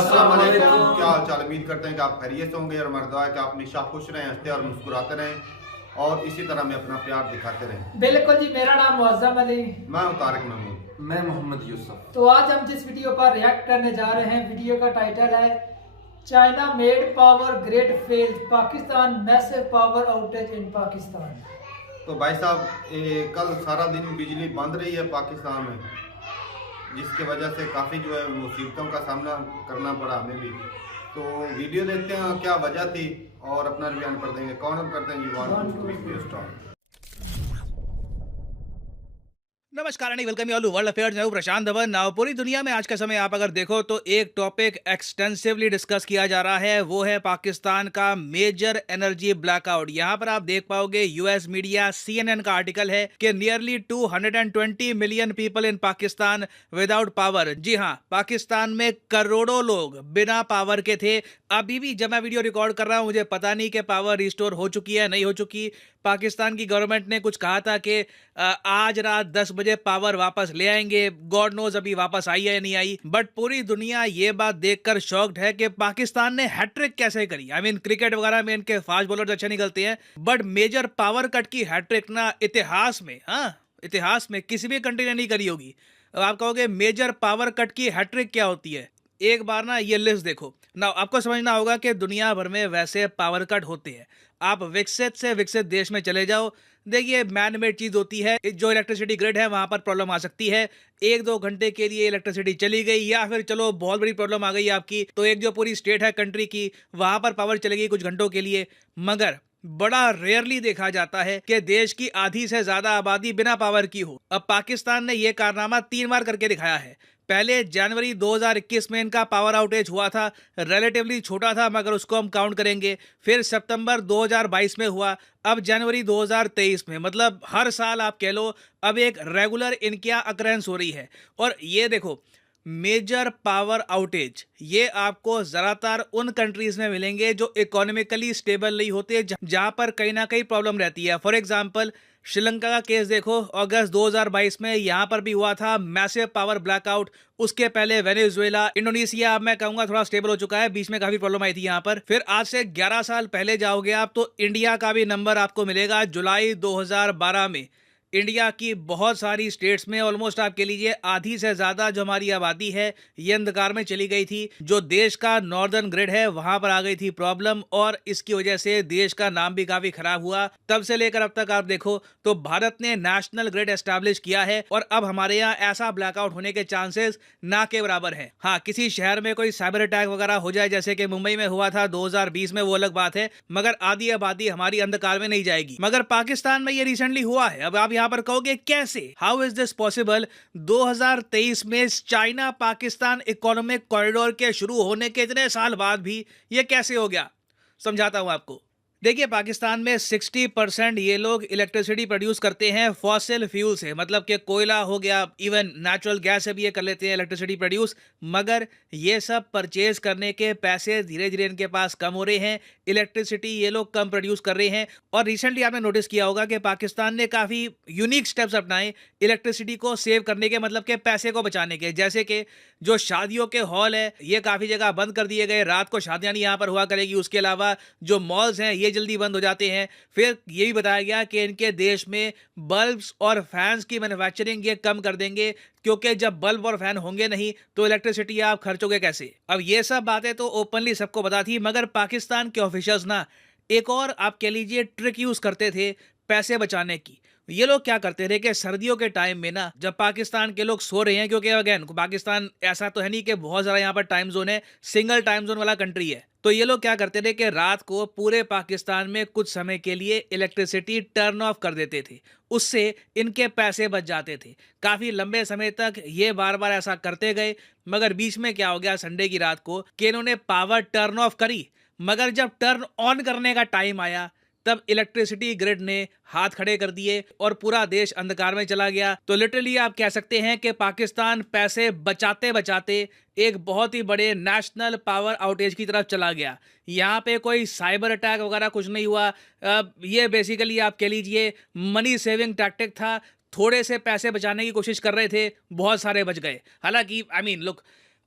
अस्सलाम वालेकुम। क्या हाल चाल? उम्मीद करते हैं कि आप खैरियत से होंगे और हमारी दुआ है कि आप हमेशा खुश रहें, हंसते और मुस्कुराते रहें और इसी तरह में अपना प्यार दिखाते रहें। बिल्कुल जी, मेरा नाम मुअज़्ज़म अली। मैं हूं तारिक महमूद। मैं मोहम्मद यूसुफ। तो आज हम जिस वीडियो पर रिएक्ट करने जा रहे हैं, वीडियो का टाइटल है China made power grid fails, Pakistan massive power outage in Pakistan. तो भाई साहब, कल सारा दिन बिजली बंद रही है पाकिस्तान में, जिसके वजह से काफ़ी जो है मुसीबतों का सामना करना पड़ा हमें भी। तो वीडियो देखते हैं क्या वजह थी और अपना बयान कर देंगे। कौन करते हैं जी? नमस्कार and welcome you all to world affairs. मैं हूं प्रशांत धवन। नाउ पूरी दुनिया में आज के समय आप अगर देखो तो एक टॉपिक एक्सटेंसिवली डिस्कस किया जा रहा है, वो है पाकिस्तान का मेजर एनर्जी ब्लैकआउट। यहां पर आप देख पाओगे यूएस मीडिया CNN का आर्टिकल है कि nearly 220 million people in Pakistan without power. जी हां, पाकिस्तान में करोड़ों लोग बिना पावर के थे। अभी भी जब मैं वीडियो रिकॉर्ड कर रहा हूं, मुझे पता नहीं कि पावर रिस्टोर हो चुकी है नहीं हो चुकी। पाकिस्तान की गवर्नमेंट ने कुछ कहा था कि आज रात 10 बजे पावर वापस ले आएंगे। गॉड नोज अभी वापस आई है या नहीं आई। बट पूरी दुनिया ये बात देखकर शॉक्ड है कि पाकिस्तान ने हैट्रिक कैसे करी। आई मीन क्रिकेट वगैरह में इनके फास्ट बॉलर अच्छे निकलते हैं, बट मेजर पावर कट की हैट्रिक ना इतिहास में, इतिहास में किसी भी कंट्री ने नहीं करी होगी। अब आप कहोगे मेजर पावर कट की हैट्रिक क्या होती है? एक बार ना ये लिस्ट देखो ना, आपको समझना होगा कि दुनिया भर में वैसे पावर कट होते हैं। आप विकसित से विकसित देश में चले जाओ, देखिए मैन मेड चीज होती है। जो इलेक्ट्रिसिटी ग्रिड है वहां पर प्रॉब्लम आ सकती है। 1-2 घंटे के लिए इलेक्ट्रिसिटी चली गई, या फिर चलो बहुत बड़ी प्रॉब्लम आ गई आपकी, तो एक जो पूरी स्टेट है कंट्री की, वहां पर पावर चलेगी कुछ घंटों के लिए। मगर बड़ा रेयरली देखा जाता है कि देश की आधी से ज्यादा आबादी बिना पावर की हो। अब पाकिस्तान ने यह कारनामा 3 बार करके दिखाया है। पहले जनवरी 2021 में इनका पावर आउटेज हुआ था, रिलेटिवली छोटा था मगर उसको हम काउंट करेंगे। फिर सितंबर 2022 में हुआ, अब जनवरी 2023 में। मतलब हर साल आप कह लो अब एक रेगुलर इनकी अकरेंस हो रही है। और ये देखो, मेजर पावर आउटेज ये आपको ज़्यादातर उन कंट्रीज में मिलेंगे जो इकोनॉमिकली स्टेबल नहीं होते, जहां पर कहीं ना कहीं प्रॉब्लम रहती है। फॉर एग्जांपल श्रीलंका का केस देखो, अगस्त 2022 में यहां पर भी हुआ था मैसिव पावर ब्लैकआउट। उसके पहले वेनेजुएला, इंडोनेशिया, अब मैं कहूंगा थोड़ा स्टेबल हो चुका है, बीच में काफी प्रॉब्लम आई थी यहां पर। फिर आज से 11 साल पहले जाओगे आप तो इंडिया का भी नंबर आपको मिलेगा जुलाई 2012 में। इंडिया की बहुत सारी स्टेट्स में ऑलमोस्ट आप कह लीजिए आधी से ज्यादा जो हमारी आबादी है ये अंधकार में चली गई थी। जो देश का नॉर्दर्न ग्रिड है वहां पर आ गई थी प्रॉब्लम, और इसकी वजह से देश का नाम भी काफी खराब हुआ। तब से लेकर अब तक आप देखो तो भारत ने नेशनल ग्रिड एस्टैब्लिश किया है, और अब हमारे यहाँ ऐसा ब्लैकआउट होने के चांसेस ना के बराबर है। हाँ, किसी शहर में कोई साइबर अटैक वगैरह हो जाए, जैसे कि मुंबई में हुआ था 2020 में, वो अलग बात है, मगर आधी आबादी हमारी अंधकार में नहीं जाएगी। मगर पाकिस्तान में ये रिसेंटली हुआ है। अब आप यहाँ पर कहोगे कैसे, हाउ इज दिस पॉसिबल? 2023 में चाइना पाकिस्तान इकोनॉमिक कॉरिडोर के शुरू होने के इतने साल बाद भी ये कैसे हो गया, समझाता हूं आपको। देखिए, पाकिस्तान में 60% ये लोग इलेक्ट्रिसिटी प्रोड्यूस करते हैं फॉसिल फ्यूल से, मतलब कि कोयला हो गया, इवन नेचुरल गैस से भी ये कर लेते हैं इलेक्ट्रिसिटी प्रोड्यूस। मगर ये सब परचेज करने के पैसे धीरे धीरे इनके पास कम हो रहे हैं, इलेक्ट्रिसिटी ये लोग कम प्रोड्यूस कर रहे हैं। और रिसेंटली आपने नोटिस किया होगा कि पाकिस्तान ने काफ़ी यूनिक स्टेप्स अपनाए इलेक्ट्रिसिटी को सेव करने के, मतलब के पैसे को बचाने के। जैसे कि जो शादियों के हॉल है ये काफ़ी जगह बंद कर दिए गए, रात को शादियां नहीं यहाँ पर हुआ करेगी। उसके अलावा जो मॉल्स हैं ये जल्दी बंद हो जाते हैं। फिर ये भी बताया गया कि इनके देश में बल्ब्स और फैंस की मैन्युफैक्चरिंग ये कम कर देंगे, क्योंकि जब बल्ब और फैन होंगे नहीं तो इलेक्ट्रिसिटी आप खर्चोगे कैसे। अब ये सब बातें तो ओपनली सबको पता थी, मगर पाकिस्तान के ऑफिशियल्स ना एक और आप कह लीजिए ट्रिक यूज करते थे पैसे बचाने की। ये लोग क्या करते थे कि सर्दियों के टाइम में ना, जब पाकिस्तान के लोग सो रहे हैं, क्योंकि अगेन पाकिस्तान ऐसा तो है नहीं कि बहुत सारा यहाँ पर टाइम जोन है, सिंगल टाइम जोन वाला कंट्री है, तो ये लोग क्या करते थे कि रात को पूरे पाकिस्तान में कुछ समय के लिए इलेक्ट्रिसिटी टर्न ऑफ कर देते थे। उससे इनके पैसे बच जाते थे। काफी लंबे समय तक ये बार बार ऐसा करते गए, मगर बीच में क्या हो गया संडे की रात को कि इन्होंने पावर टर्न ऑफ करी, मगर जब टर्न ऑन करने का टाइम आया तब इलेक्ट्रिसिटी ग्रिड ने हाथ खड़े कर दिए और पूरा देश अंधकार में चला गया। तो लिटरली आप कह सकते हैं कि पाकिस्तान पैसे बचाते बचाते एक बहुत ही बड़े नेशनल पावर आउटेज की तरफ चला गया। यहाँ पे कोई साइबर अटैक वगैरह कुछ नहीं हुआ। ये बेसिकली आप कह लीजिए मनी सेविंग टैक्टिक था। थोड़े से पैसे बचाने की कोशिश कर रहे थे, बहुत सारे बच गए। हालांकि आई मीन लुक,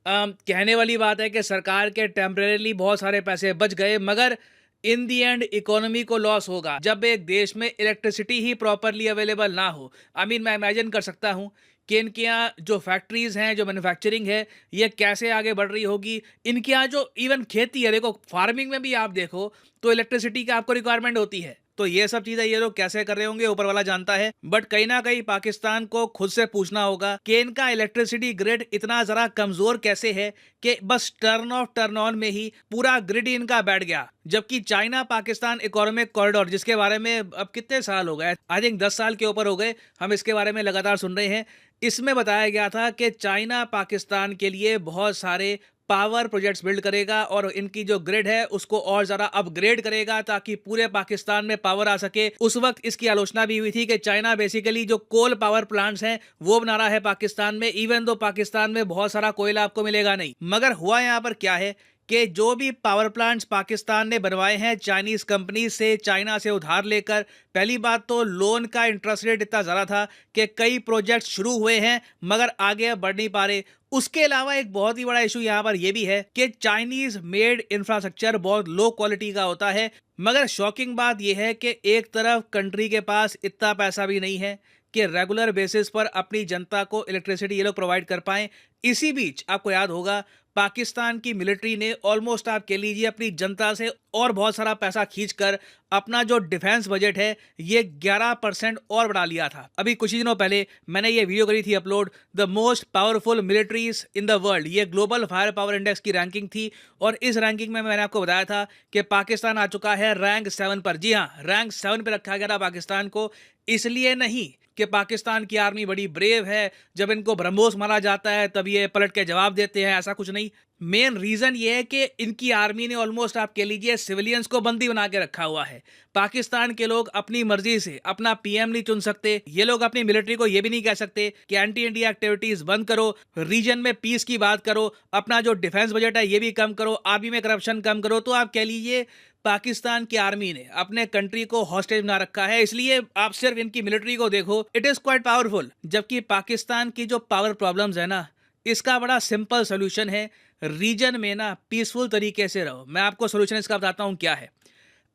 कहने वाली बात है कि सरकार के टेम्परेरीली बहुत सारे पैसे बच गए, मगर इन दी एंड इकोनॉमी को लॉस होगा जब एक देश में इलेक्ट्रिसिटी ही प्रॉपरली अवेलेबल ना हो। मैं इमेजिन कर सकता हूँ कि इनके यहाँ जो फैक्ट्रीज हैं, जो मैन्युफैक्चरिंग है, ये कैसे आगे बढ़ रही होगी। इनके यहाँ जो इवन खेती है, देखो फार्मिंग में भी आप देखो तो इलेक्ट्रिसिटी की आपको रिक्वायरमेंट होती है। तो ये सब चीजें ये लोग कैसे कर रहे होंगे ऊपर वाला जानता है। बट कहीं ना कहीं पाकिस्तान को खुद से पूछना होगा कि इनका इलेक्ट्रिसिटी ग्रिड इतना जरा कमजोर कैसे है कि बस टर्न ऑफ टर्न ऑन में ही पूरा ग्रिड इनका बैठ गया। जबकि चाइना पाकिस्तान इकोनॉमिक कॉरिडोर, जिसके बारे में अब कितने साल हो गए, आई थिंक 10 साल के ऊपर हो गए, हम इसके बारे में लगातार सुन रहे हैं। इसमें बताया गया था कि चाइना पाकिस्तान के लिए बहुत सारे पावर प्रोजेक्ट्स बिल्ड करेगा और इनकी जो ग्रिड है उसको और ज़्यादा अपग्रेड करेगा ताकि पूरे पाकिस्तान में पावर आ सके। उस वक्त इसकी आलोचना भी हुई थी कि चाइना बेसिकली जो कोल पावर प्लांट्स हैं वो बना रहा है पाकिस्तान में, इवन दो पाकिस्तान में बहुत सारा कोयला आपको मिलेगा नहीं। मगर हुआ यहाँ पर क्या है कि जो भी पावर प्लांट्स पाकिस्तान ने बनवाए हैं चाइनीज कंपनी से, चाइना से उधार लेकर, पहली बात तो लोन का इंटरेस्ट रेट इतना ज़्यादा था कि कई प्रोजेक्ट शुरू हुए हैं मगर आगे बढ़ नहीं पा रहे। उसके अलावा एक बहुत ही बड़ा इशू यहाँ पर यह भी है कि चाइनीज मेड इंफ्रास्ट्रक्चर बहुत लो क्वालिटी का होता है। मगर शॉकिंग बात यह है कि एक तरफ कंट्री के पास इतना पैसा भी नहीं है कि रेगुलर बेसिस पर अपनी जनता को इलेक्ट्रिसिटी ये लोग प्रोवाइड कर पाएं। इसी बीच आपको याद होगा पाकिस्तान की मिलिट्री ने ऑलमोस्ट आप कह लीजिए अपनी जनता से और बहुत सारा पैसा खींचकर अपना जो डिफेंस बजट है ये 11% और बढ़ा लिया था। अभी कुछ ही दिनों पहले मैंने ये वीडियो करी थी upload, the most powerful militaries in the world. ये ग्लोबल फायर पावर इंडेक्स की रैंकिंग थी और इस रैंकिंग में मैंने आपको बताया था कि पाकिस्तान आ चुका है रैंक 7 पर। जी हाँ, रैंक 7 पर रखा गया था पाकिस्तान को। इसलिए नहीं कि पाकिस्तान की आर्मी बड़ी ब्रेव है, जब इनको ब्रह्मोस मारा जाता है तब ये पलट के जवाब देते हैं, ऐसा कुछ नहीं। मेन रीजन ये है कि इनकी आर्मी ने ऑलमोस्ट आप कह लीजिए सिविलियंस को बंदी बना के रखा हुआ है। पाकिस्तान के लोग अपनी मर्जी से अपना पीएम नहीं चुन सकते। ये लोग अपनी मिलिट्री को ये भी नहीं कह सकते कि एंटी इंडिया एक्टिविटीज बंद करो, रीजन में पीस की बात करो, अपना जो डिफेंस बजट है ये भी कम करो, आर्मी में करप्शन कम करो। तो आप कह लीजिए पाकिस्तान की आर्मी ने अपने कंट्री को हॉस्टेज बना रखा है। इसलिए आप सिर्फ इनकी मिलिट्री को देखो, इट इज क्वाइट पावरफुल। जबकि पाकिस्तान की जो पावर प्रॉब्लम्स है ना, इसका बड़ा सिंपल सोल्यूशन है, रीजन में ना पीसफुल तरीके से रहो। मैं आपको सोल्यूशन इसका बताता हूँ क्या है।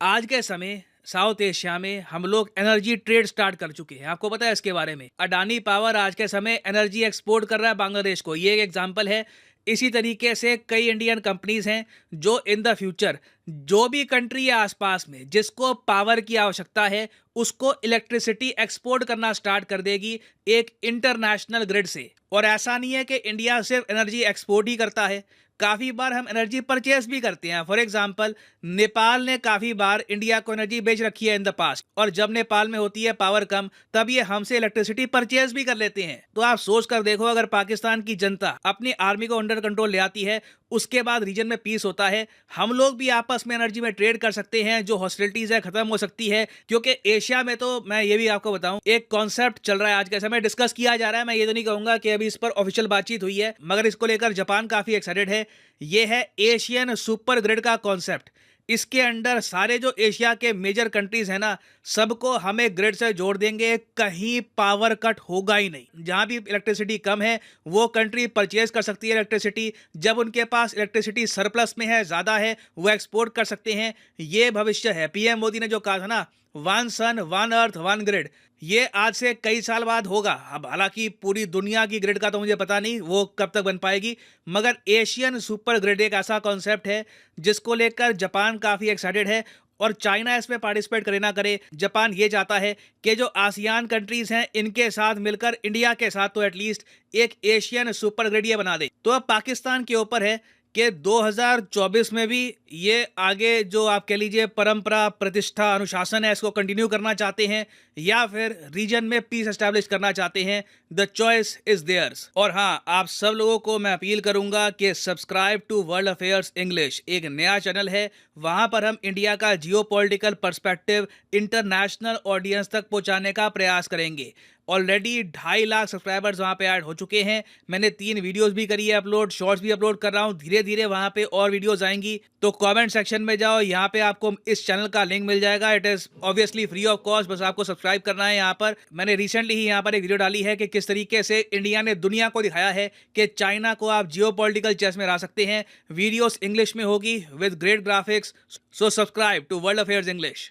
आज के समय साउथ एशिया में हम लोग एनर्जी ट्रेड स्टार्ट कर चुके हैं, आपको पता है इसके बारे में। अडानी पावर आज के समय एनर्जी एक्सपोर्ट कर रहा है बांग्लादेश को, ये एक एग्जांपल है। इसी तरीके से कई इंडियन कंपनीज हैं जो इन द फ्यूचर जो भी कंट्री है आसपास में जिसको पावर की आवश्यकता है उसको इलेक्ट्रिसिटी एक्सपोर्ट करना स्टार्ट कर देगी एक इंटरनेशनल ग्रिड से। और ऐसा नहीं है कि इंडिया सिर्फ एनर्जी एक्सपोर्ट ही करता है, काफ़ी बार हम एनर्जी परचेस भी करते हैं। फॉर एग्जांपल नेपाल ने काफ़ी बार इंडिया को एनर्जी बेच रखी है इन द पास्ट, और जब नेपाल में होती है पावर कम तब ये हमसे इलेक्ट्रिसिटी परचेस भी कर लेते हैं। तो आप सोच कर देखो, अगर पाकिस्तान की जनता अपनी आर्मी को अंडर कंट्रोल ले आती है, उसके बाद रीजन में पीस होता है, हम लोग भी आपस में एनर्जी में ट्रेड कर सकते हैं, जो हॉस्टिलिटीज है खत्म हो सकती है। क्योंकि एशिया में तो मैं ये भी आपको बताऊं, एक कॉन्सेप्ट चल रहा है आज के समय, डिस्कस किया जा रहा है। मैं ये तो नहीं कहूंगा कि अभी इस पर ऑफिशियल बातचीत हुई है, मगर इसको लेकर जापान काफी एक्साइटेड है। ये है एशियन सुपर ग्रिड का कॉन्सेप्ट। इसके अंडर सारे जो एशिया के मेजर कंट्रीज हैं ना, सबको हमें ग्रिड से जोड़ देंगे, कहीं पावर कट होगा ही नहीं। जहां भी इलेक्ट्रिसिटी कम है वो कंट्री परचेज कर सकती है इलेक्ट्रिसिटी, जब उनके पास इलेक्ट्रिसिटी सरप्लस में है, ज़्यादा है, वो एक्सपोर्ट कर सकते हैं। ये भविष्य है। पीएम मोदी ने जो कहा था ना, one sun one earth one grid, ये आज से कई साल बाद होगा। अब हालांकि पूरी दुनिया की ग्रिड का तो मुझे पता नहीं वो कब तक बन पाएगी, मगर एशियन सुपर ग्रिड एक ऐसा कॉन्सेप्ट है जिसको लेकर जापान काफ़ी एक्साइटेड है। और चाइना इसमें पार्टिसिपेट करे ना करे, जापान ये चाहता है कि जो आसियान कंट्रीज हैं इनके साथ मिलकर इंडिया के साथ तो एटलीस्ट एक एशियन सुपर ग्रिड ये बना दे। तो अब पाकिस्तान के ऊपर है कि 2024 में भी ये आगे जो आप कह लीजिए परंपरा, प्रतिष्ठा, अनुशासन है, इसको कंटिन्यू करना चाहते हैं या फिर रीजन में पीस एस्टैब्लिश करना चाहते हैं। The choice is theirs. और हाँ, आप सब लोगों को मैं अपील करूंगा कि subscribe to world affairs English, एक नया चैनल है, वहां पर हम इंडिया का जियोपॉलिटिकल पर्सपेक्टिव इंटरनेशनल ऑडियंस तक पहुंचाने का प्रयास करेंगे। ऑलरेडी 2.5 लाख सब्सक्राइबर्स वहाँ पे ऐड हो चुके हैं। मैंने 3 वीडियोस भी करी है अपलोड, शॉर्ट्स भी अपलोड कर रहा हूँ। धीरे धीरे वहाँ पे और वीडियोस आएंगी। तो कमेंट सेक्शन में जाओ, यहाँ पे आपको इस चैनल का लिंक मिल जाएगा। It is obviously free of cost, बस आपको सब्सक्राइब सब्सक्राइब करना है। यहाँ पर मैंने रिसेंटली ही यहाँ पर एक वीडियो डाली है कि किस तरीके से इंडिया ने दुनिया को दिखाया है कि चाइना को आप जियोपॉलिटिकल चेस में हरा सकते हैं। वीडियोस इंग्लिश में होगी with great graphics, so subscribe to world affairs English.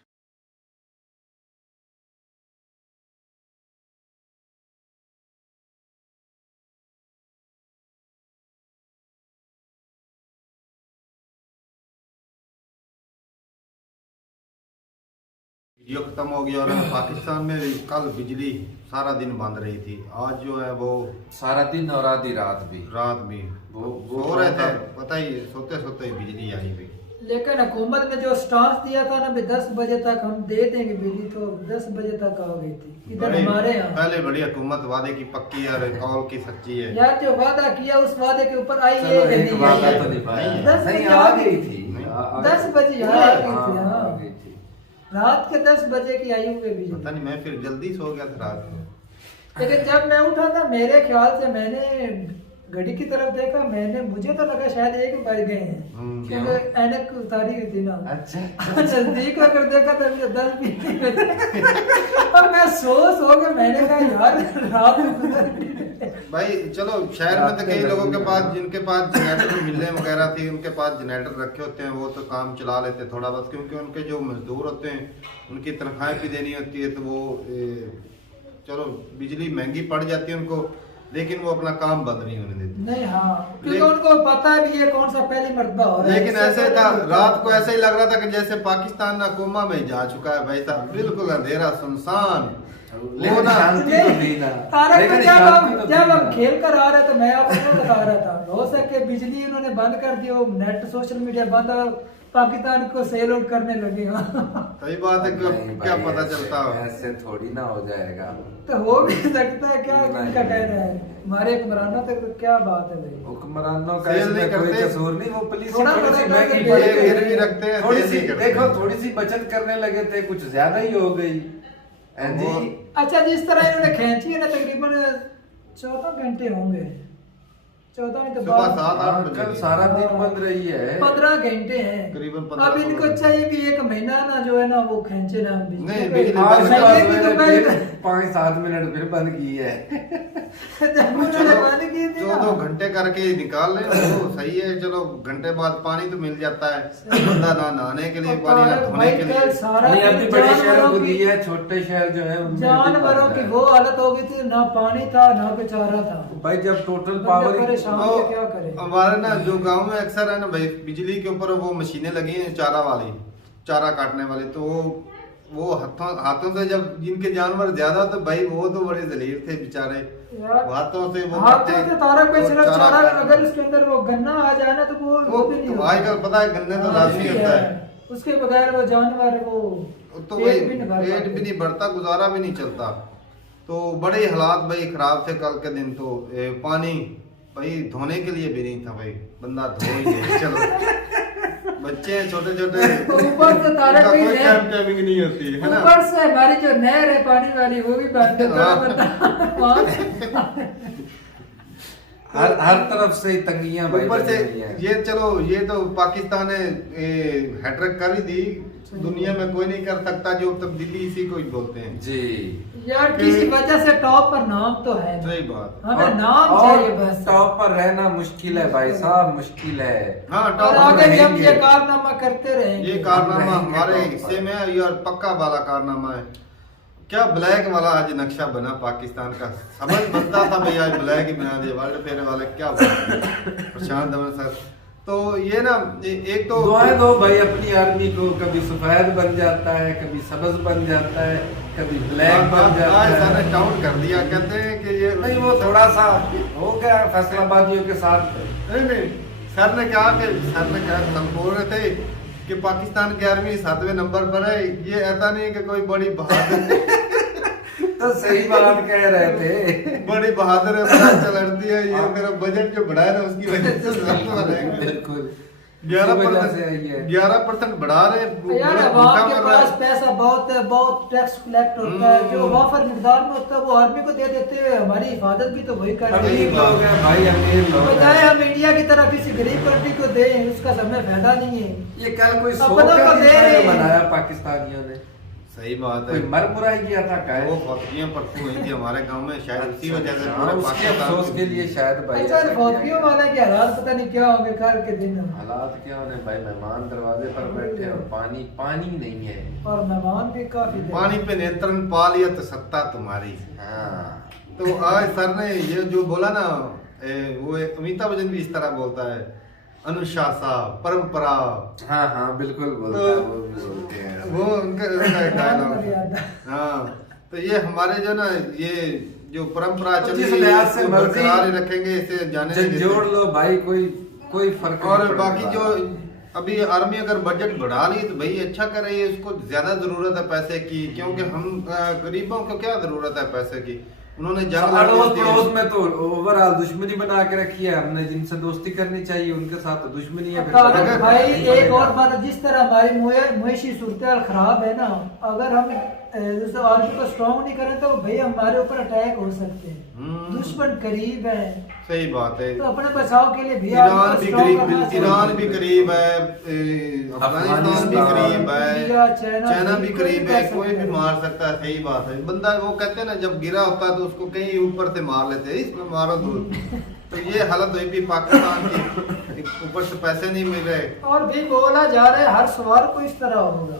Video खत्म हो गया और पाकिस्तान में भी कल बिजली सारा दिन बंद रही थी। आज जो है वो सारा दिन और आधी रात भी रात भी वो सो रहे थे, पता ही सोते सोते बिजली आई भी। लेकिन हुकूमत ने जो स्टांस दिया था ना, 10 बजे तक हम दे देंगे बिजली, तो 10 बजे तक आ गई थी इधर हमारे यहाँ। पहले बड़ी हुकूमत वादे की पक्की है और कौल की सच्ची है। यार जो वादा किया उस वादे के ऊपर आई चलो है एक वादा तो निभाया। 10 नहीं बजे आ गई थी, 10 बजे आ गई थी। आ हाँ, गई थी। रात के 10 बजे की आई हुई बिजली। पता नहीं, मैं फिर जल्दी सो गया था रात में। लेकिन जब मैं उठा था मेरे ख्याल से मैंने घड़ी की तरफ देखा, मुझे तो लगा शायद 1 बज गए हैं, क्योंकि ऐनक उतारी हुई थी ना। अच्छा नजदीक होकर देखा तो मुझे 10 बजे और मैं सो के मैंने कहा यार रात में। भाई चलो, शहर में तो कई लोगों के पास जिनके पास जनरेटर मिलने वगैरह थी, उनके पास जनरेटर रखे होते हैं, वो तो काम चला लेते थोड़ा बहुत, क्योंकि उनके जो मजदूर होते हैं उनकी तनख्वाहें भी देनी होती है, तो वो चलो बिजली महंगी पड़ जाती है उनको, लेकिन वो अपना काम बंद नहीं होने देते। नहीं, हाँ, क्योंकि उनको पता है भी ये कौन सा पहली मर्तबा हो रहा है। लेकिन ऐसे था, रात को ऐसे ही लग रहा था कि जैसे पाकिस्तान ना कोमा में जा चुका है भाई साहब, बिल्कुल अंधेरा सुनसान। लेकिन शांति तो थी ना। तारक लेकिन में शांति तो थी जब ना। हम खेल कर आ रहे थे, मैं आपको बता रहा था, हो सके बिजली इन्होंने बंद कर दी हो, नेट सोशल मीडिया बंद, पाकिस्तान को सेल आउट करने लगे। सही बात है, नहीं क्या भाई, पता चलता हो। ऐसे थोड़ी ना हो जाएगा। तो हो भी सकता है, क्या नहीं। इनका कह रहा है हमारे हुक्मरानों तक, तो क्या बात है भाई। हुक्मरानों का सेल इसमें नहीं कोई करते। कसूर नहीं, वो पुलिस थोड़ा थोड़ी सी थोड़ा महंगी करके पड़ ये गई। गिरवी रखते हैं, थोड़ी तेज सी नहीं करते। देखो, थोड़ी सी बचत करने लगे थे, कुछ ज्यादा ही हो गई। हैं जी, अच्छा, जिस तरह इन्होंने खींची है ना, तकरीबन 14 घंटे होंगे, 14 नहीं तो सुबह 12, 7-8 बजे कल सारा दिन बंद रही है। 15 घंटे हैं करीबन अब 15 इनको चाहिए भी 1 महीना ना जो है ना वो खींचे ना बिजली नहीं, को। बिजली आज बंद का महीने की तो मैंने पहले- फिर 5-7 मिनट फिर बंद की है। जब उन्होंने बंद की थी ना, 2 घंटे करके निकाल लें तो सही है। चलो घंटे बाद पानी तो मिल जाता है, बंदा ना नहाने के लिए पानी, ना धोने के लिए। सारा नहीं, अभी बड़े शहरों जानवरों को की- दी है, छोटे शहर जो है उनमें जानवरों की वो हालत हो गई थी, ना पानी था ना बेचारा था। भाई जब टोटल बंदे पावर परेशान तो थे, क्या करे। हमारे ना जो गांव में अक्सर है ना भाई, बिजली के ऊपर वो मशीनें लगी हैं चारा वाली, चारा काटने वाली, तो वो हाथों से जब जिनके जानवर ज्यादा, तो भाई वो तो बड़े जलील थे बेचारे, यार, हाथों से वो हाथों करते, से तारक पे और सिर्फ चारा चारा, काटते। अगर उसके अंदर वो गन्ना आ जाए ना तो वो भी नहीं तो होता। आजकल पता है गन्ने तो लाजमी होता है, उसके बगैर वो जानवर वो तो पेट भाई भी नहीं भर पेट पाते। भी नहीं भरता, गुजारा भी नहीं चलता। तो बड़े हालात भाई खराब थे कल के दिन। तो पानी भाई धोने के लिए भी नहीं था भाई, बंदा धो ही ले चलो। बच्चे हैं छोटे छोटे, ऊपर से तारक उनका भी कोई है। टाइमिंग नहीं होती है ना। ऊपर से हमारी जो नहर है पानी वाली वो भी बंद है, हाँ। हर तरफ से ही तंगियां भाई ऊपर से बन रही हैं। ये चलो, ये तो पाकिस्तान ने हैट्रिक कर ही दी, दुनिया में कोई नहीं कर सकता जो तब्दीली इसी को ही बोलते हैं जी। यार किसी वजह से टॉप पर नाम तो है ना। सही बात। हमें नाम और चाहिए बस। टॉप पर रहना मुश्किल है भाई साहब, मुश्किल है। हाँ, और टॉप आगे पर भी हम रहेंगे। ये कारनामा करते रहेंगे। ये कारनामा रहेंगे हमारे टॉप पर। हिस्से में है, और पक्का वाला कारनामा है। क्या ब्लैक वाला आज नक्शा बना पाकिस्तान का, समझ बनता था भैया आज ब्लैक ही बना दिया वर्ल्ड फेयर वाले, क्या प्रशांत धवन सर। तो ये ना एक तो दुआएं दो भाई अपनी आर्मी को, कभी सफेद बन जाता है, कभी सब्ज बन जाता है, कभी ब्लैक बन जाता आज सर ने है। काउंट कर दिया, कहते हैं कि ये नहीं, वो थोड़ा सा हो गया फैसलाबादियों के साथ। नहीं, सर ने कहा कि सर ने कहा, हम बोल रहे थे कि पाकिस्तान की आर्मी 7वें नंबर पर है। ये ऐसा नहीं कि कोई बड़ी बहादुर तो सही बात कह रहे थे। बड़ी बहादुर है, बड़ा चलती है। ये मेरा बजट जो बढ़ाया ना उसकी वजह से बिल्कुल 11% बढ़ा रहे हैं। यार भूखा अवाम के मर रहा है। पास पैसा बहुत है, बहुत टैक्स कलेक्ट होता है, जो वाफर मिकदार में होता है वो आर्मी को दे देते हैं। हमारी हिफाजत भी तो वही कर रही अमीर है। लोग हैं भाई, अमीर लोग बजाय हैं। हम इंडिया की तरह किसी गरीब कंट्री को दें, उसका हमें फायदा नहीं है। ये कल कोई 100 अपनों को का दे दिन रहे हैं। बनाया पाकिस्तानियों ने। सही बात कोई है। मर मुराई गया था क्या वो फौजियां परसों हुई थी हमारे गांव में, शायद उसी वजह से हाँ, पूरे उसके पाकिस्तान अफसोस के लिए शायद भाई अच्छा ऐसा किया फौजियों गया। वाले के हालात पता नहीं क्या होंगे कल के दिन, हालात क्या होने भाई, मेहमान दरवाजे पर बैठे और पानी पानी नहीं है। और मेहमान भी काफी थे। पानी पे नियंत्रण पा लिया तो सत्ता तुम्हारी। हाँ तो आज सर ने ये जो बोला ना, वो अमिताभ बच्चन भी इस तरह बोलता है, अनुशासन परंपरा। हाँ हाँ बिल्कुल बोलता तो है, वो भी बोलते हैं। वो उनका एक डायलॉग है। मर्यादा। हाँ, तो ये हमारे जो ना ये जो परंपरा तो चली जिस है, लिहाज से इसको मर्जी बरकरार ही रखेंगे, इसे जाने नहीं देते। जोड़ लो भाई, कोई फर्क नहीं और पड़ने बाकी वाला। जो अभी आर्मी अगर बजट बढ़ा रही है तो भाई अच्छा कर रही है, उसको ज्यादा जरूरत है पैसे की, क्योंकि हम गरीबों को क्या जरूरत है पैसे की। उन्होंने जंग अड़ोस लड़ी पड़ोस थी। में तो ओवरऑल दुश्मनी बना के रखी है हमने, जिनसे दोस्ती करनी चाहिए उनके साथ तो दुश्मनी है। तारक भाई एक और बात, जिस तरह हमारी मुआशी सूरत खराब है ना, अगर हम जैसे आर्मी को स्ट्रॉन्ग नहीं करें तो भाई हमारे ऊपर अटैक हो सकते हैं, दुश्मन करीब है, सही बात है। तो अपने बचाव के लिए भी ईरान भी करीब, ईरान भी करीब है, अफगानिस्तान भी करीब है, चाइना भी करीब है, कोई भी मार सकता है। सही बात है। बंदा वो कहते हैं ना, जब गिरा होता है तो उसको कहीं ऊपर से मार लेते हैं, इसमें मारो दूर। तो ये हालत हुई भी पाकिस्तान की, ऊपर से पैसे नहीं मिल रहे। और भी बोला जा रहा है हर सवार को इस तरह होगा।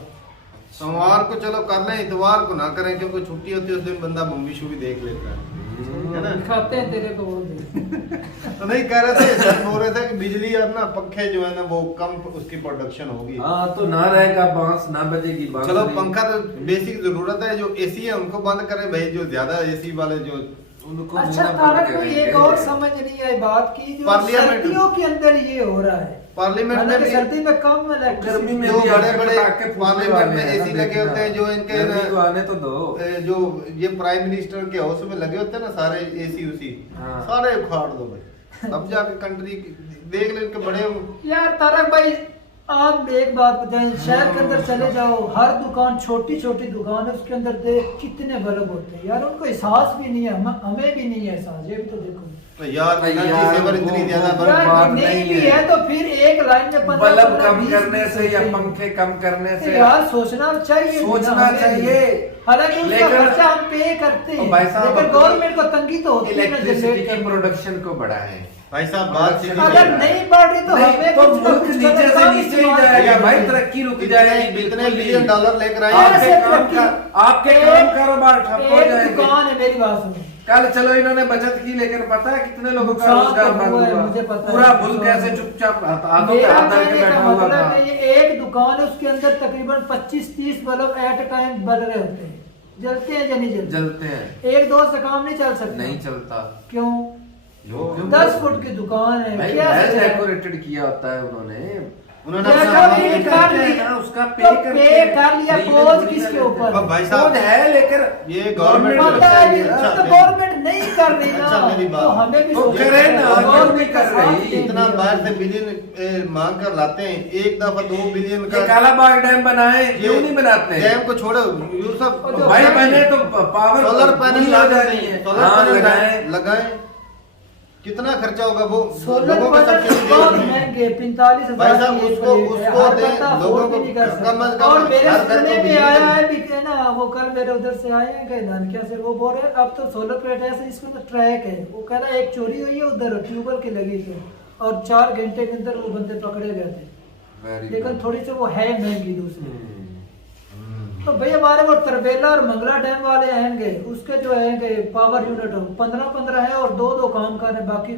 सोमवार को चलो कर लें, इतवार को ना करें, क्योंकि छुट्टी होती है उस दिन बंदा मूवी शूवी देख लेता है ना। दिखाते हैं तेरे को वो भी। तो नहीं कह रहे थे, सर बोल रहे थे कि बिजली और ना पंखे जो है ना वो कम उसकी प्रोडक्शन होगी। हाँ तो ना रहेगा बांस, ना बजेगी बांस। चलो पंखा तो बेसिक जरूरत है, जो एसी है उनको बंद करें भाई, जो ज्यादा एसी वाले जो उनको अच्छा मुन्ना तारक पकड़ को के एक रहेंगे। और समझ नहीं आई बात की, जो पार्लियामेंट- सर्दियों के अंदर ये हो रहा है, पार्लियामेंट में हालांकि भी सर्दी में कम गर्मी इलेक्ट्रिसिटी में जो भी बड़े आपके बड़े पटाखे फूटने पार्लियामेंट वाले में हैं एसी ना, लगे होते हैं, जो इनके गर्मी ना- को आने तो दो। जो ये प्राइम मिनिस्टर के हाउस में लगे होते हैं ना सारे एसी उसी, हाँ। सारे उखाड़ दो भाई, अब जाके कंट्री देख ले इनके बड़े। यार तारक भाई आप एक बात बताएं, शहर के अंदर चले जाओ, हर दुकान छोटी छोटी दुकान है, उसके अंदर देख कितने बल्ब होते हैं यार, उनको एहसास भी नहीं है, हमें भी नहीं है एहसास, ये भी तो देखो तो यार यार, एनर्जी सेवर इतनी वो- ज्यादा वो- बर्फ यार, बात नहीं नहीं भी है। है तो फिर एक लाइन में 15 बल्ब 15, कम 20 करने से या होते हैं। पंखे कम करने तो से यार सोचना चाहिए, सोचना हमें भी। चाहिए। हालांकि उसका लेकिन- खर्चा हम पे करते और भाई हैं, साहब लेकिन अपनी गवर्नमेंट को तंगी तो होती है ना इलेक्ट्रिसिटी जनरेट की करने में। प्रोडक्शन को बढ़ाए। भाई साहब बात सीधी अगर है। नहीं बढ़ रही तो नहीं, हमें तो कुछ ना मुल्क कुछ नीचे से कदम नीचे ही इस्तेमाल जाएगा करना भाई, चाहिए। तरक्की रुक जाएगी कितने बिल्कुल ही। बिलियन डॉलर लेकर आए और हैं। ऐसे आपके काम का आपके काम कारोबार ठप हो एक जाएंगे। दुकान है, मेरी बात सुनो, कल चलो इन्होंने बचत की, लेकिन पता है कितने लोगों का नुकसान रोजगार तो बंद हुआ है, हुआ। मुझे पता है। पूरा मुल्क ऐसे चुपचाप हाथों पे मेरा हाथ डाल के कहने का बैठा हुआ मतलब था। है, ये एक दुकान है, उसके अंदर तकरीबन 25-30 बल्ब एट अ टाइम बल रहे होते हैं, जलते हैं या नहीं जलते? जलते हैं, एक दो से काम नहीं चल सकता। नहीं चलता। क्यों? क्यों? 10 फुट की दुकान है, भाई क्या वेल सोचा? डेकोरेटेड किया होता है उन्होंने। उन्होंने देखा अपना भी नाम कर लिखा है। लिया, उसका पे तो करके पे कर लिया, फ्री में बोझ थोड़ी ना किसके लेते ऊपर? अब भाई बोझ साहब है, लेकिन ये गवर्नमेंट गवर्नमेंट पता है चाहिए। कि अच्छा, तो गवर्नमेंट नहीं कर रही ना, अच्छा, मेरी बात। तो हमें भी तो सोचना करे चाहिए। ना, क्यों गवर्नमेंट नहीं कर का साथ रही? दे इतना दिया। बाहर से बिलियन मांग कर लाते हैं, एक दफा 2 बिलियन ये का कालाबाग डैम बनाए, क्यों नहीं बनाते? डैम को छोड़ो यूसुफ, और जो भाई है- बने तो पावर सोलर पैनल पूरी लगा रही है। सोलर हाँ, पैनल लगाएं। लगाएं, कितना खर्चा होगा वो सोलर लोगों को पैनल सब्सिडी बहुत देनी है। महंगे, 45,000 भाई साहब, की एक उसको- प्लेट है, उसको हर दे, बंदा लोगों afford भी को नहीं कर कम सकता। से कम और मेरे हर घर को सुनने में बिजली आया देनी है भी कि ना, वो कल मेरे उधर से आए हैं, कहीं नानकिया से, वो बोल रहे हैं अब तो सोलर प्लेट ऐसे इसके अंदर ट्रैक है, वो कह रहा है एक चोरी हुई है उधर ट्यूबवेल की लगी थी और 4 घंटे के अंदर वो बंदे पकड़े गए थे, Very लेकिन good. थोड़ी सी वो है महंगी दूसरी। हम्म। तो भाई हमारे वो तरबेला और मंगला डैम वाले आएंगे, उसके जो आएंगे पावर यूनिट 15 है और 2 काम कर रहे हैं, बाकी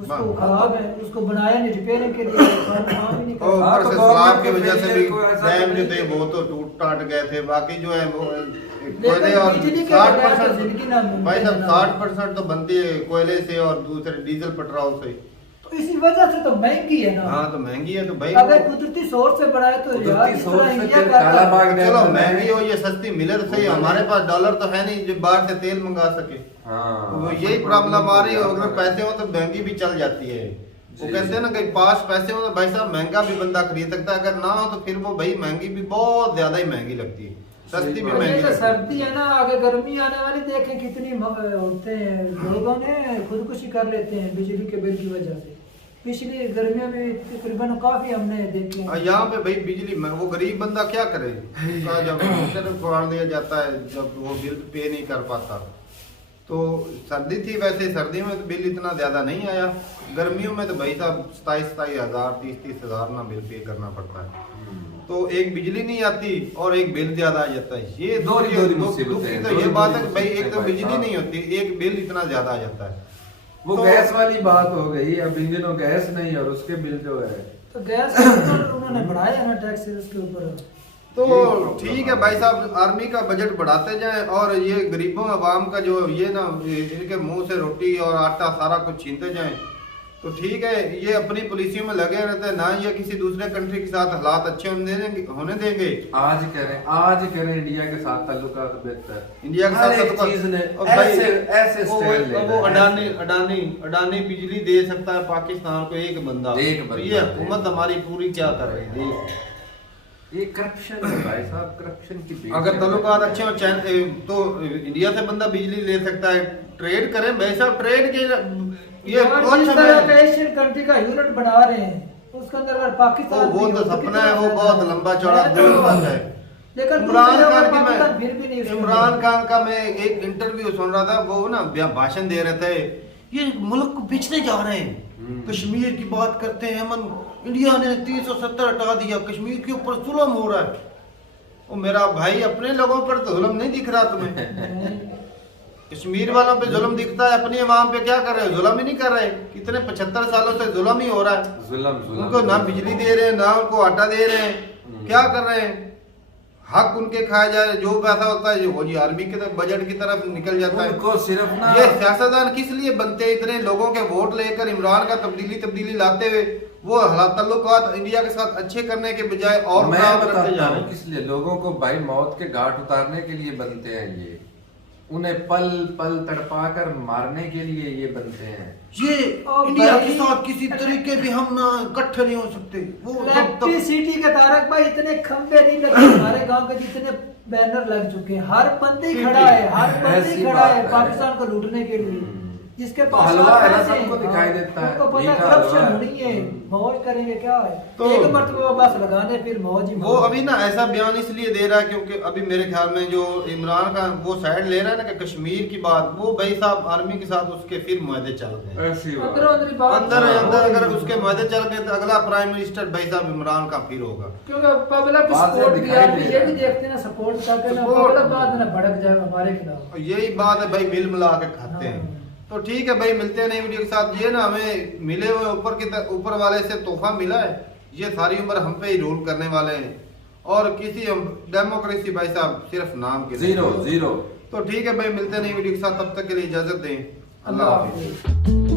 उसको खराब है, उसको बनाया नहीं रिपेयरिंग के लिए, काम ही नहीं कर और रहा। हाँ, ऊपर तो से गवर्नमेंट सैलाब की के वजह से failure भी को ऐसा डैम जो नहीं थे है। वो तो टूट टाट गए थे, बाकी जो है वो लेकिन कोयले और बिजली के बगैर तो 60% जिंदगी ना मुमकिन भाई साहब है ना। 60% तो बनती है कोयले से और दूसरे डीजल पेट्रोल से। तो इसी वजह से तो महंगी है ना। हाँ तो महंगी है तो भाई अगर वो- कुदरती सोर्स से बढ़ाए तो कुदरती यार इस सोर्स तरह से इंडिया फिर का कालाबाग डैम चलो बनाए। महंगी हो या सस्ती मिले तो सही, हमारे पास डॉलर तो है नहीं जो बाहर से तेल मंगा सके। हाँ, वो यही प्रॉब्लम आ रही है, अगर पैसे हो तो महंगी भी चल जाती है। वो जी, कहते हैं ना कि पास पैसे हो तो भाई साहब महंगा भी बंदा खरीद सकता है, अगर ना हो तो फिर वो भाई महंगी भी बहुत ज्यादा ही महंगी लगती है, सस्ती भी सही और ये महंगी जो लगती है। सर्दी है ना, आगे गर्मी आने वाली, देखें कितनी होते हैं, लोगों ने खुदकुशी कर लेते हैं बिजली के बिल की वजह से। पिछली गर्मियों में तकरीबन काफी हमने देखे हैं। यहाँ पे भाई बिजली में वो गरीब बंदा क्या करे, उसका जब मीटर फोड़ दिया जाता है, जब वो बिल पे नहीं कर पाता। तो सर्दी थी, वैसे सर्दी में तो बिल इतना ज्यादा नहीं आया, गर्मियों में तो भाई साहब 27 हज़ार 30 हज़ार ना बिल पे करना पड़ता है। तो एक बिजली नहीं आती और एक बिल ज्यादा आ जाता है। ये दो मुसीबतें हैं। तो ये बात है कि भाई एक तो बिजली नहीं होती, एक बिल इतना ज्यादा आ जाता है। वो तो गैस वाली बात हो गई, अब इन दिनों गैस नहीं और उसके बिल जो है तो गैस का तो उन्होंने बढ़ाया ना टैक्स उसके ऊपर। तो ठीक है भाई साहब, आर्मी का बजट बढ़ाते जाएं और ये गरीबों अवाम का जो ये ना इनके मुंह से रोटी और आटा सारा कुछ छीनते जाएं, तो ठीक है। ये अपनी पॉलिसियों में लगे रहते हैं ना, ये किसी दूसरे कंट्री के साथ हालात अच्छे होने देंगे। आज करें इंडिया के साथ ताल्लुकात बेहतर। इंडिया के हर साथ एक चीज ने और भाई ऐसे स्टाइल ले वो रहा है। अडानी बिजली दे सकता है पाकिस्तान को एक बंदा। तो ये हुकूमत हमारी पूरी क्या कर रही थी? ये करप्शन है भाई साहब, करप्शन की अगर ताल्लुकात अच्छे हो तो इंडिया से बंदा बिजली ले सकता है। ट्रेड करें भाई साहब, ट्रेड के ये जिस तरह का एशियन कंट्री का यूनिट बना रहे हैं उसके अंदर अगर पाकिस्तान वो तो सपना है, वो बहुत लंबा चौड़ा बात है। लेकिन इमरान खान का मैं एक इंटरव्यू सुन रहा था, वो ना भाषण दे रहे थे, ये मुल्क को बेचने जा रहे हैं, कश्मीर की बात करते हैं अमन, इंडिया ने 370 हटा दिया, कश्मीर के ऊपर जुल्म हो रहा है। वो मेरा भाई अपने लोगों पर तो जुल्म नहीं दिख रहा तुम्हें, कश्मीर वालों पे जुल्म दिखता है, अपनी अवाम पे क्या कर रहे हो? जुल्म ही नहीं कर रहे, कितने 75 सालों से जुल्म ही हो रहा है। जुल्म उनको ना बिजली दे रहे हैं, ना उनको आटा दे रहे हैं, क्या कर रहे हैं? हक उनके खाया जाए, जो पैसा होता है वो जी आर्मी के बजट की तरफ निकल जाता है। उनको सिर्फ ना ये सियासतदान किस लिए बनते हैं? इतने लोगों के वोट लेकर इमरान का तब्दीली लाते हुए वो ताल्लुकात इंडिया के साथ अच्छे करने के बजाय और मैं खराब करते बताता जा रहे हूँ हैं। किस लिए लोगों को भाई मौत के घाट उतारने के लिए बनते हैं ये, उन्हें पल पल तड़पा कर मारने के लिए ये बनते हैं। ये इंडिया के साथ किसी तरीके भी हम ना इकट्ठे नहीं हो सकते। वो इलेक्ट्रिसिटी के तारक भाई इतने खंबे नहीं लगे हमारे गांव के जितने बैनर लग चुके हैं, हर बंदे खड़ा है, हर बंदे खड़ा है पाकिस्तान को लूटने के लिए। जिसके पास हलवा है ना, सबको दिखाई देता है, उनको पता मीठा करप्शन हलवा है। होनी है, मौज करेंगे क्या है, तो एक मरतबा बस लगाने फिर मौज ही वो मौज। अभी ना ऐसा बयान इसलिए दे रहा है क्योंकि अभी मेरे ख्याल में जो इमरान खान वो साइड ले रहा है ना कि कश्मीर की बात, वो भाई साहब आर्मी के साथ उसके फिर मुआहदे चल गए अंदर अगर उसके मुआहदे चल गए तो अगला प्राइम मिनिस्टर भाई साहब इमरान का फिर होगा। क्योंकि पब्लिक सपोर्ट भी आप ये भी देखते हैं ना, सपोर्ट करके ना पब्लिक बाद में भड़क जाए हमारे खिलाफ। यही बात है भाई, मिल मिला के खाते हैं। तो ठीक है भाई, मिलते हैं नई वीडियो के साथ। ये ना हमें मिले हुए ऊपर वाले से तोहफा मिला है, ये सारी उम्र हम पे ही रूल करने वाले हैं और किसी डेमोक्रेसी भाई साहब सिर्फ नाम के जीरो। तो ठीक है भाई, मिलते हैं नई वीडियो के साथ, तब तक के लिए इजाजत दें। अल्लाह हाफिज़।